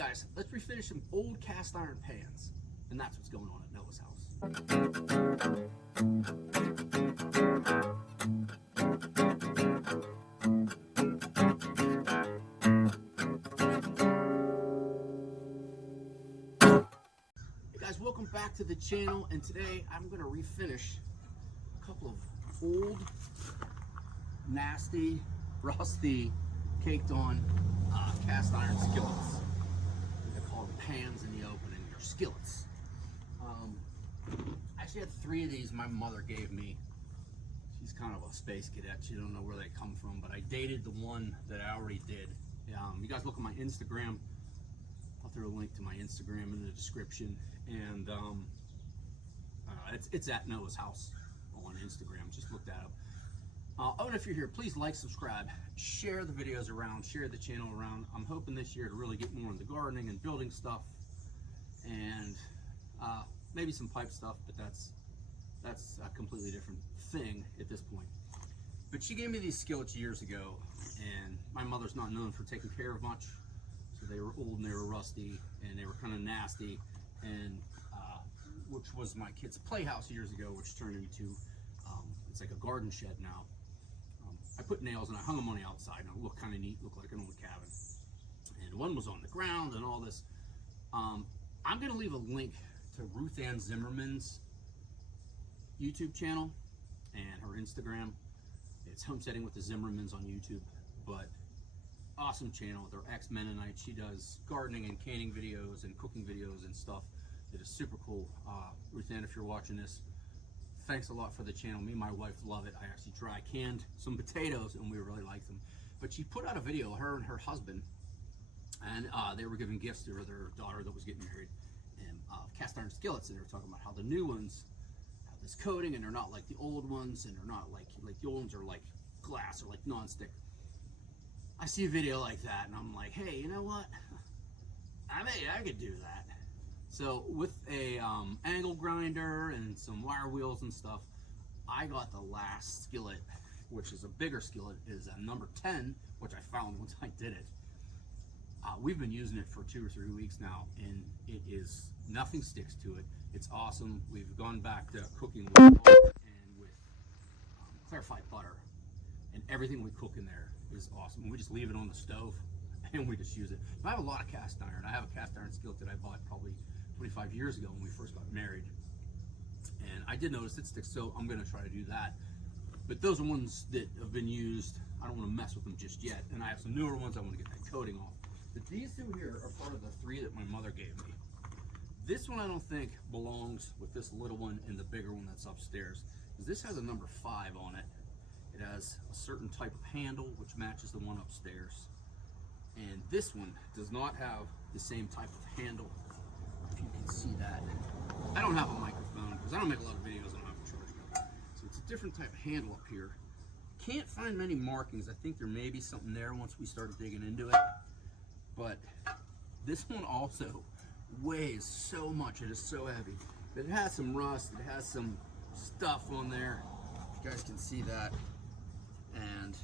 guys, let's refinish some old cast iron pans. And that's what's going on at Noah's house. Hey guys, welcome back to the channel, and today I'm going to refinish a couple of old, nasty, rusty, caked on cast iron skillets. They're called pans in the opening, or skillets. I actually had 3 of these my mother gave me. She's kind of a space cadet. She don't know where they come from, but I dated the one that I already did. You guys look at my Instagram. I'll throw a link to my Instagram in the description, and it's at Noah's house on Instagram. Just look that up. Oh, and if you're here, please like, subscribe, share the videos around, share the channel around. I'm hoping this year to really get more into gardening and building stuff, and maybe some pipe stuff, but that's a completely different thing at this point. But she gave me these skillets years ago, and my mother's not known for taking care of much, so they were old and they were rusty and they were kind of nasty, and which was my kid's playhouse years ago, which turned into it's like a garden shed now. I put nails and I hung them on the outside, and it looked kind of neat, looked like an old cabin. And one was on the ground and all this. I'm going to leave a link to Ruth Ann Zimmerman's YouTube channel and her Instagram. It's Homesteading with the Zimmermans on YouTube, but awesome channel. They're ex-Mennonite. She does gardening and canning videos and cooking videos and stuff. It is super cool. Ruth Ann, if you're watching this, thanks a lot for the channel. Me and my wife love it. I actually dry canned some potatoes and we really like them. But she put out a video, her and her husband, and they were giving gifts to their daughter that was getting married, and cast iron skillets, and they were talking about how the new ones have this coating and they're not like the old ones, and they're not like the old ones are like glass or like non-stick. I see a video like that and I'm like, hey, you know what? I could do that. So with a angle grinder and some wire wheels and stuff, I got the last skillet, which is a bigger skillet, is a number 10, which I found once I did it. We've been using it for 2 or 3 weeks now, and it is, nothing sticks to it. It's awesome. We've gone back to cooking with butter and with clarified butter, and everything we cook in there is awesome. We just leave it on the stove and we just use it. I have a lot of cast iron. I have a cast iron skillet that I bought probably 25 years ago when we first got married, and I did notice it sticks, so I'm going to try to do that. But those are ones that have been used. I don't want to mess with them just yet, and I have some newer ones I want to get that coating off. But these 2 here are part of the 3 that my mother gave me. This one I don't think belongs with this little one and the bigger one that's upstairs, because this has a number 5 on it. It has a certain type of handle which matches the one upstairs, and this one does not have the same type of handle. If you can see that. I don't have a microphone because I don't make a lot of videos. I don't have a charge gun. So it's a different type of handle up here. Can't find many markings. I think there may be something there once we start digging into it. But this one also weighs so much. It is so heavy. But it has some rust. It has some stuff on there. You guys can see that. And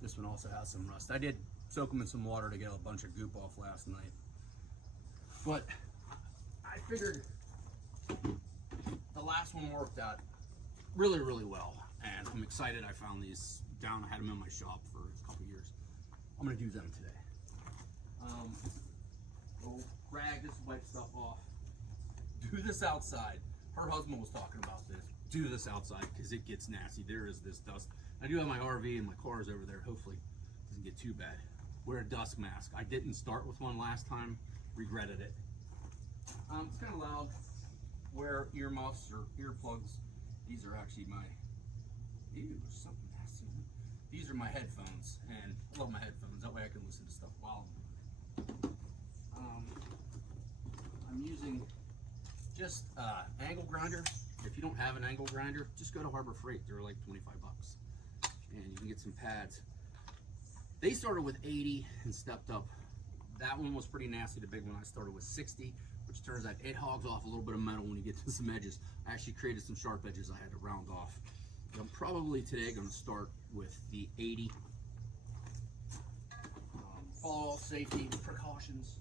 this one also has some rust. I did soak them in some water to get a bunch of goop off last night. But I figured the last one worked out really, really well, and I'm excited. I found these down. I had them in my shop for a couple years. I'm going to do them today. We'll rag this wipe stuff off. Do this outside. Her husband was talking about this. Do this outside because it gets nasty. There is this dust. I do have my RV and my car is over there. Hopefully it doesn't get too bad. Wear a dust mask. I didn't start with one last time. Regretted it. It's kind of loud. Wear earmuffs or earplugs. These are actually my, something nasty. These are my headphones, and I love my headphones. That way I can listen to stuff while I'm using just angle grinder. If you don't have an angle grinder, just go to Harbor Freight. They're like 25 bucks, and you can get some pads. They started with 80 and stepped up. That one was pretty nasty. The big one I started with 60, which turns out it hogs off a little bit of metal when you get to some edges. I actually created some sharp edges I had to round off. But I'm probably today going to start with the 80. Follow all safety precautions.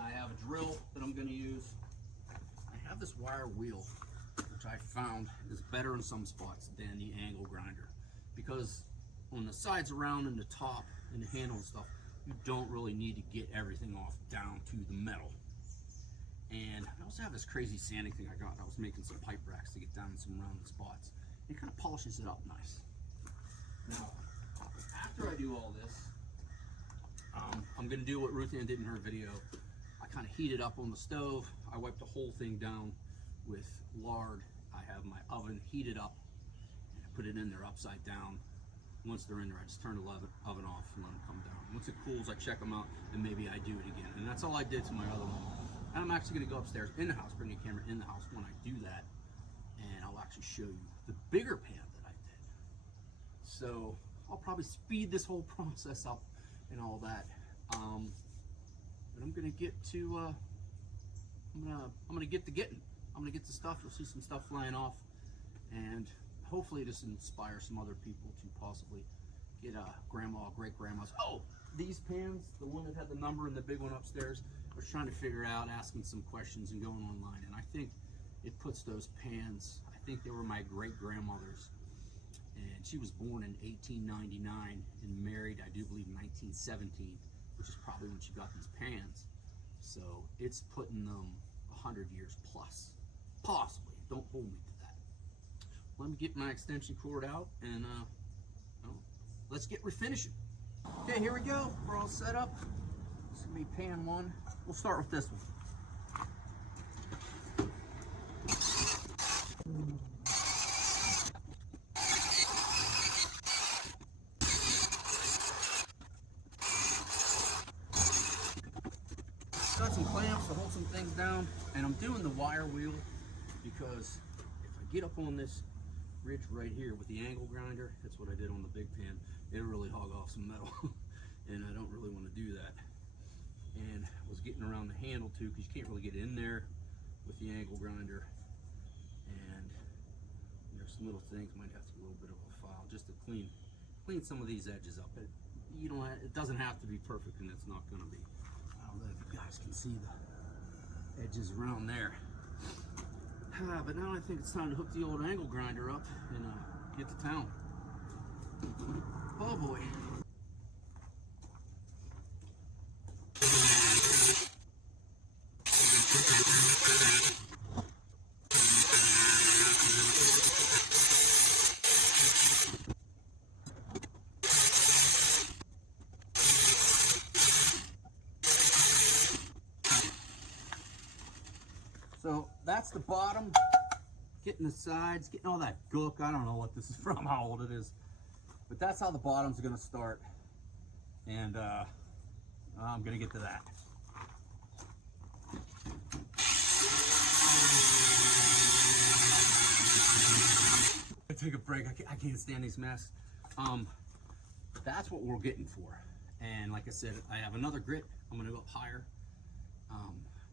I have a drill that I'm going to use. I have this wire wheel, which I found is better in some spots than the angle grinder, because on the sides around and the top and the handle and stuff, you don't really need to get everything off down to the metal. And I also have this crazy sanding thing I got. I was making some pipe racks to get down in some rounded spots. It kind of polishes it up nice. Now, after I do all this, I'm going to do what Ruth Ann did in her video. I kind of heat it up on the stove. I wipe the whole thing down with lard. I have my oven heated up, and I put it in there upside down. Once they're in there, I just turn the oven off and let them come down. Once it cools, I check them out, and maybe I do it again. And that's all I did to my other one. And I'm actually going to go upstairs in the house, bring a camera in the house when I do that, and I'll actually show you the bigger pan that I did. So I'll probably speed this whole process up and all that. But I'm going to get to I'm gonna get to getting. I'm gonna get the stuff. You'll see some stuff flying off, and hopefully this inspires some other people to possibly get grandma, great grandmas. Oh, these pans, the one that had the number and the big one upstairs, I was trying to figure out, asking some questions and going online, and I think it puts those pans, I think they were my great grandmother's, and she was born in 1899 and married, I do believe, in 1917, which is probably when she got these pans. So it's putting them 100 years plus, possibly. Don't hold me to that. Let me get my extension cord out, and let's get refinishing. Okay, here we go. We're all set up. This is gonna be pan one. We'll start with this one. Got some clamps to hold some things down, and I'm doing the wire wheel because if I get up on this ridge right here with the angle grinder, that's what I did on the big pan, it'll really hog off some metal and I don't really want to do that. And I was getting around the handle too, because you can't really get in there with the angle grinder, and there's some little things, might have to get a little bit of a file just to clean some of these edges up. It doesn't have to be perfect, and it's not going to be. I don't know if you guys can see the edges around there. But now I think it's time to hook the old angle grinder up and get to town. Oh boy. So that's the bottom, getting the sides, getting all that gook. I don't know what this is from, how old it is, but that's how the bottom's gonna start. And I'm gonna get to that. Take a break, I can't stand these masks. That's what we're getting for. And like I said, I have another grit. I'm gonna go up higher.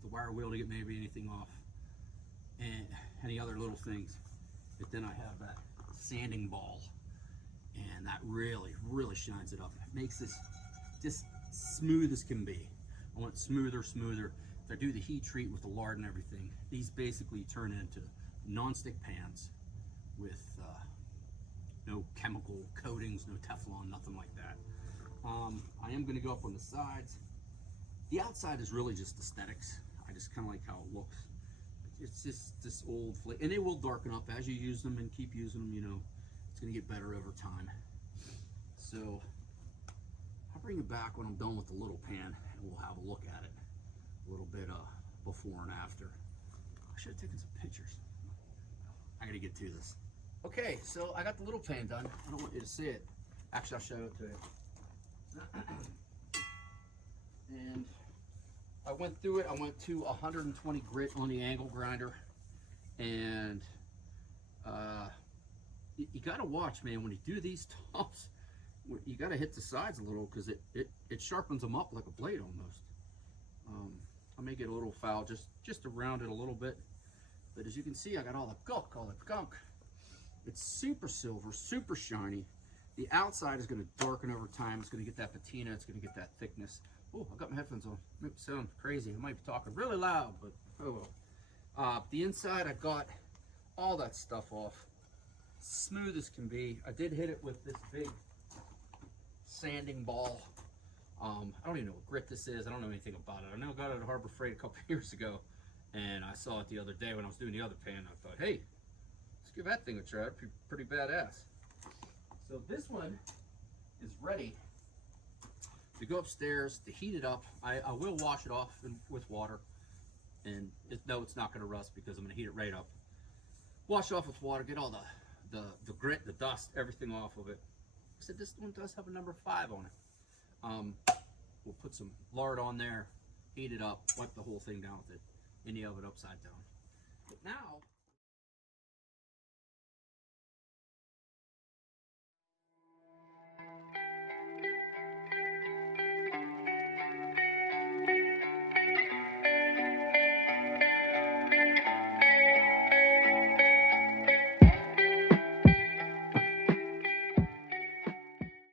The wire wheel to get maybe anything off, and any other little things. But then I have that sanding ball, and that really shines it up. It makes this just smooth as can be. I want it smoother. If I do the heat treat with the lard and everything, these basically turn into non-stick pans with no chemical coatings, no Teflon, nothing like that. I am going to go up on the sides. The outside is really just aesthetics. I just kind of like how it looks. It's just this old flake, and they will darken up as you use them and keep using them. You know, it's going to get better over time. So I'll bring it back when I'm done with the little pan, and we'll have a look at it a little bit before and after. I should have taken some pictures. I got to get to this. Okay, so I got the little pan done. I don't want you to see it. Actually, I'll show it to you. And I went through it. I went to 120 grit on the angle grinder, and you got to watch, man, when you do these tops. You got to hit the sides a little, because it sharpens them up like a blade almost. I may get a little foul just to round it a little bit, but as you can see, I got all the gunk. It's super silver, super shiny. The outside is going to darken over time. It's going to get that patina. It's going to get that thickness. Oh, I got my headphones on. Might sound crazy. I might be talking really loud, but oh well. The inside, I got all that stuff off. Smooth as can be. I did hit it with this big sanding ball. I don't even know what grit this is. I don't know anything about it. I know I got it at Harbor Freight a couple years ago, and I saw it the other day when I was doing the other pan. I thought, hey, let's give that thing a try. It'd be pretty badass. So this one is ready to go upstairs to heat it up. I will wash it off with water, and no, it's not going to rust because I'm going to heat it right up. Wash it off with water, get all the grit, the dust, everything off of it. I said this one does have a number 5 on it. We'll put some lard on there, heat it up, wipe the whole thing down with it in the oven upside down. But now